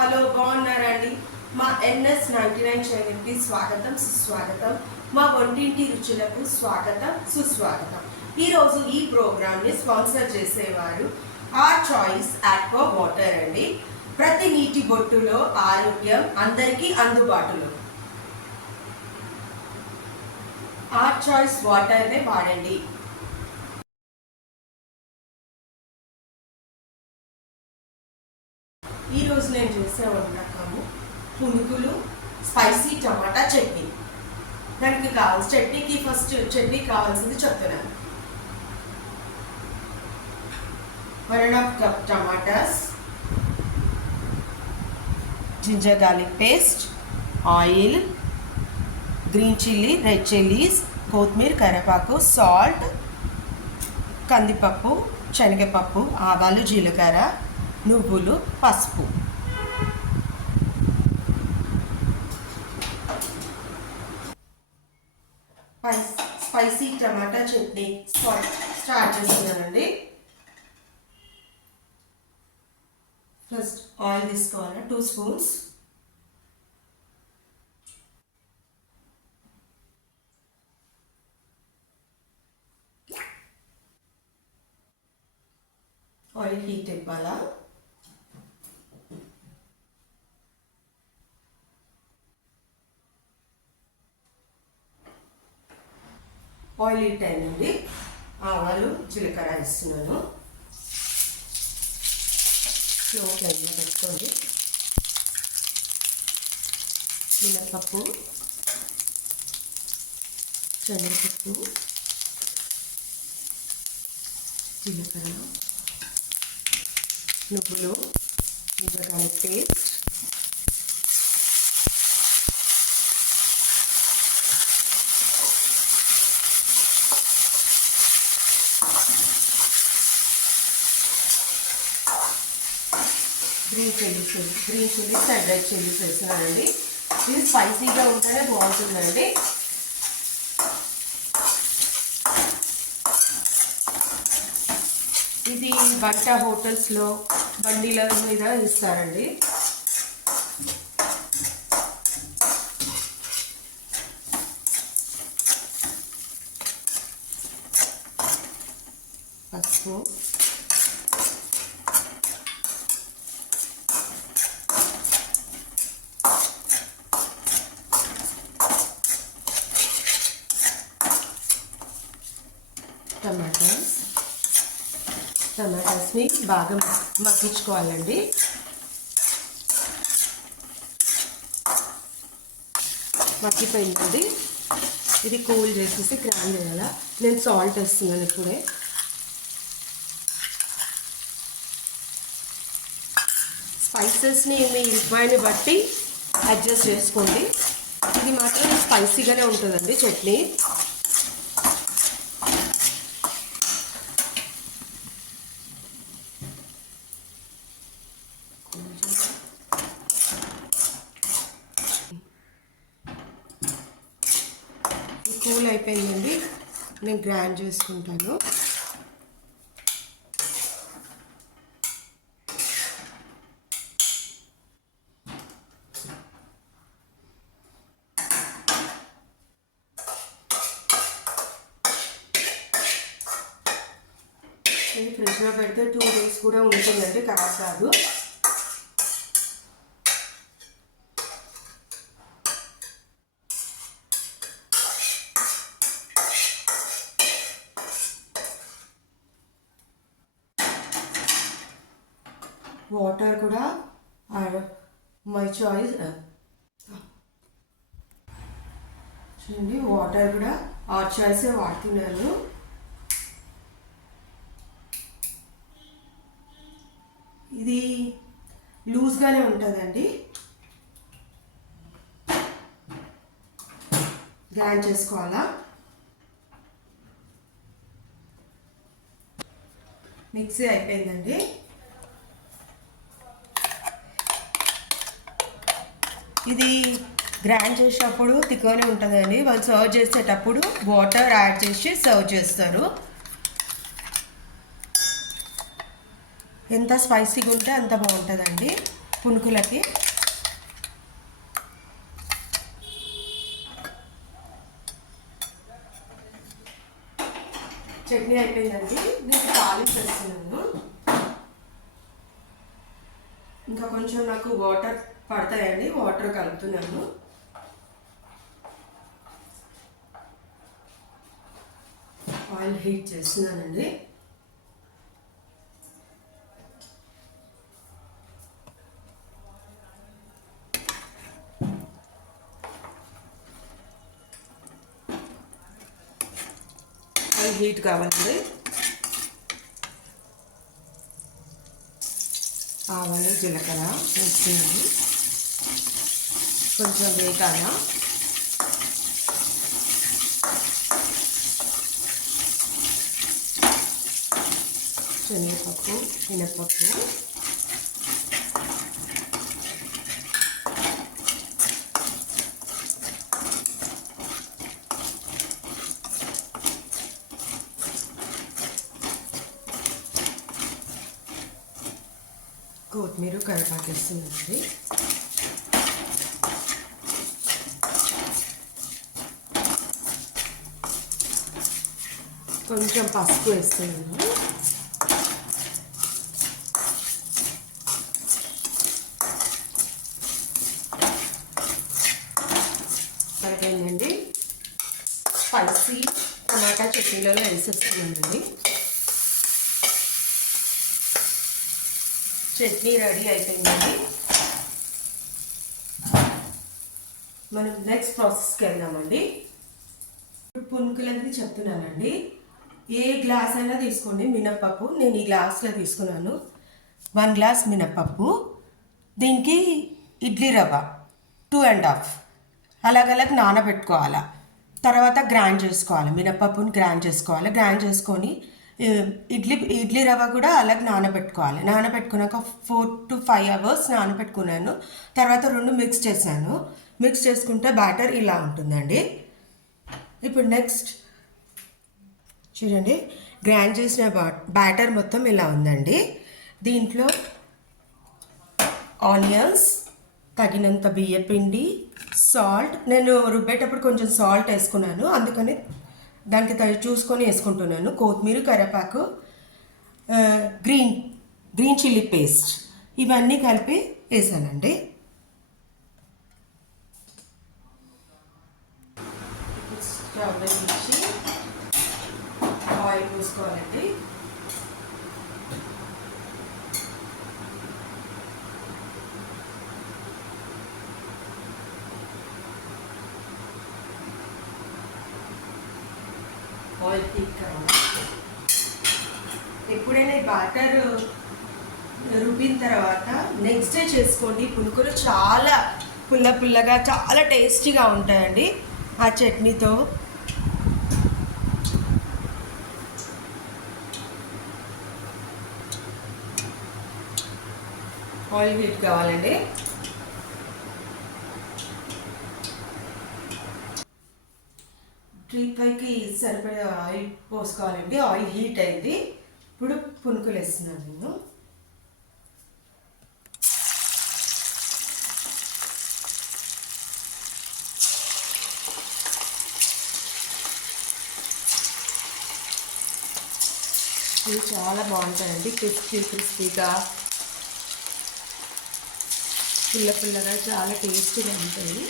Hello బాగున్నారండి. మా NS99 ఛానల్కి స్వాగతం సుస్వాగతం. మా వంటింటి రుచులకు స్వాగతం సుస్వాగతం. ఈరోజు ఈ ప్రోగ్రామ్ని స్పాన్సర్ చేసేవారు ఆర్ చాయిస్ ఆక్వా వాటర్ అండి. ప్రతి నీటి బొట్టులో ఆరోగ్యం అందరికీ అందుబాటులో. ఆర్ చాయిస్ వాటర్నే వాడండి. ఈరోజు నేను చేసే వంటకము పునుగులు స్పైసీ టమాటా చట్నీ. దానికి కావాల్సిన చట్నీ కావాల్సింది చెప్తున్నాను. 1.5 cup tomatoes, ginger garlic paste, oil, green chilli, red chillies, కొత్తిమీర, కరివేపాకు, సాల్ట్, కందిపప్పు, శనగపప్పు, ఆవాలు, జీలకర్ర, నువ్వులు, పసుపు. స్పైసీ టమాటా చట్నీ స్టార్ట్ చేస్తున్నానండి. ఫస్ట్ ఆయిల్ తీసుకోవాలి, 2 స్పూన్స్. ఆయిల్ హీట్ ఇవ్వాలా. ఆయిల్ హీట్ అయిందండి. ఆవాలు, జీలకర్ర ఇస్తున్నాను. స్లో ఫ్లేమ్లో పెట్టుకోండి. మినపప్పు, శనగపప్పు, జీలకర్ర, నువ్వులు, ginger paste, green chillies and red chillies వేస్తున్నానండి. ఇది స్పైసీగా ఉంటేనే బాగుంటుందండి. ఇది బట్ట హోటల్స్లో బండిల మీద ఇస్తారండి. పసుపు, టమాటాస్ని బాగా మగ్గించుకోవాలండి. మగ్గిపోయిందండి. ఇది కూల్ చేసేసి గ్రైండ్ చేయాలి. నేను సాల్ట్ వేస్తున్నాను ఇప్పుడే. స్పైసెస్ని మీ రిక్వైర్ని బట్టి అడ్జస్ట్ చేసుకోండి. ఇది మాత్రం స్పైసీగానే ఉంటుందండి చట్నీ. కూల్ అయిపోయిందండి. నేను గ్రైండ్ చేసుకుంటాను. ఇది ఫ్రిడ్జ్లో పెడితే 2 days కూడా ఉంటుందండి, ఖరాబ్ కాదు. వాటర్ కూడా మై చాయిస్ చూడండి. వాటర్ కూడా ఆర్ చాయిసే వాడుతున్నాను. ఇది లూజ్గానే ఉంటుందండి. గ్రైండ్ చేసుకోవాలా. మిక్సీ అయిపోయిందండి. ఇది గ్రైండ్ చేసేటప్పుడు తిక్కువనే ఉంటుందండి. వాళ్ళు సర్వ్ చేసేటప్పుడు వాటర్ యాడ్ చేసి సర్వ్ చేస్తారు. ఎంత స్పైసీగా ఉంటే అంత బాగుంటుందండి. పునుకులకి. చట్నీ అయిపోయిందండి, దీనికి తాలింపు వేస్తున్నాను. ఇంకా కొంచెం నాకు వాటర్ పడతాయండి, వాటర్ కలుపుతున్నాను. ఆయిల్ హీట్ చేస్తున్నానండి. ఆయిల్ హీట్ కావాలండి. ఆవాలు జీలకర్ర వేస్తున్నాను, కొంచెం వేగాల. శనగపప్పు, మినపప్పు, కొత్తిమీర, కరివేపాకు వేస్తుందండి. కొంచెం పసుపు వేస్తున్నాను. సరిపోయిందండి. స్పైసీ టమాటా చట్నీలలో వేసేస్తున్నానండి. చట్నీ రెడీ అయిపోయిందండి. మనం నెక్స్ట్ ప్రాసెస్కి వెళ్దామండి. ఇప్పుడు పునుకులకి చెప్తున్నానండి. ఏ గ్లాస్ అయినా తీసుకోండి మినప్పప్పు. నేను ఈ గ్లాస్లో తీసుకున్నాను. 1 గ్లాస్ మినప్పప్పు. దీనికి ఇడ్లీ రవ్వ 2.5 అలాగలాగ నానబెట్టుకోవాలి. తర్వాత గ్రైండ్ చేసుకోవాలి, మినప్పప్పుని గ్రైండ్ చేసుకోవాలి. గ్రైండ్ చేసుకొని ఇడ్లీ రవ్వ కూడా అలాగే నానబెట్టుకోవాలి. నానబెట్టుకున్నాక 4 to 5 hours నానబెట్టుకున్నాను. తర్వాత 2 మిక్స్ చేశాను. మిక్స్ చేసుకుంటే బ్యాటర్ ఇలా ఉంటుందండి. ఇప్పుడు నెక్స్ట్ చూడండి, గ్రైండ్ చేసిన బ్యాటర్ మొత్తం ఇలా ఉందండి. దీంట్లో ఆనియన్స్, తగినంత బియ్యపిండి, సాల్ట్. నేను రుబ్బేటప్పుడు కొంచెం సాల్ట్ వేసుకున్నాను, అందుకని దానికి చూసుకొని వేసుకుంటున్నాను. కొత్తిమీర, కరివేపాకు, గ్రీన్ చిల్లీ పేస్ట్ ఇవన్నీ కలిపి వేసానండి. స్టవ్ వెలిగించి ఆయిల్ పోసుకోవాలండి. ఆయిల్ హీట్ కావాలి. ఎప్పుడైనా ఈ బ్యాటర్ రుబ్బిన తర్వాత నెక్స్ట్ డే చేసుకోండి. పునుకులు చాలా పుల్లగా చాలా టేస్టీగా ఉంటాయండి ఆ చట్నీతో. ఆయిల్ హీట్ కావాలండి. డీప్ ఫ్రైకి సరిపడే ఆయిల్ పోసుకోవాలండి. ఆయిల్ హీట్ అయింది. ఇప్పుడు పునుకులు వేస్తున్నాను నేను. ఇవి చాలా బాగుంటాయండి, క్రిస్పీగా పుల్లగా చాలా టేస్టీగా ఉంటాయి.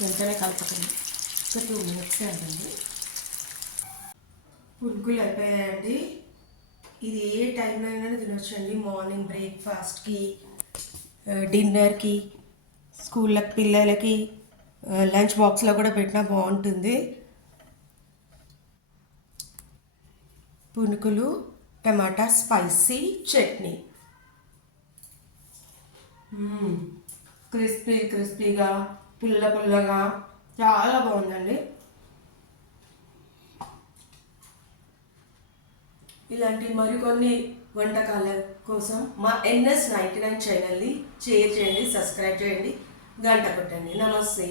వెంటనే కలుపుతుంది. ఒక 2 minutes అవ్వండి. పునుకులు అయిపోయాయండి. ఇది ఏ టైంలో అయినా తినొచ్చండి. మార్నింగ్ బ్రేక్ఫాస్ట్కి, డిన్నర్కి, స్కూళ్ళ పిల్లలకి లంచ్ బాక్స్లో కూడా పెట్టినా బాగుంటుంది. పునుకులు టమాటా స్పైసీ చట్నీ. క్రిస్పీ క్రిస్పీగా పుల్ల పుల్లగా చాలా బాగుందండి. ఇలాంటి మరికొన్ని వంటకాల కోసం మా NS99 ఛానల్ని షేర్ చేయండి, సబ్స్క్రైబ్ చేయండి, గంట కొట్టండి. నమస్తే.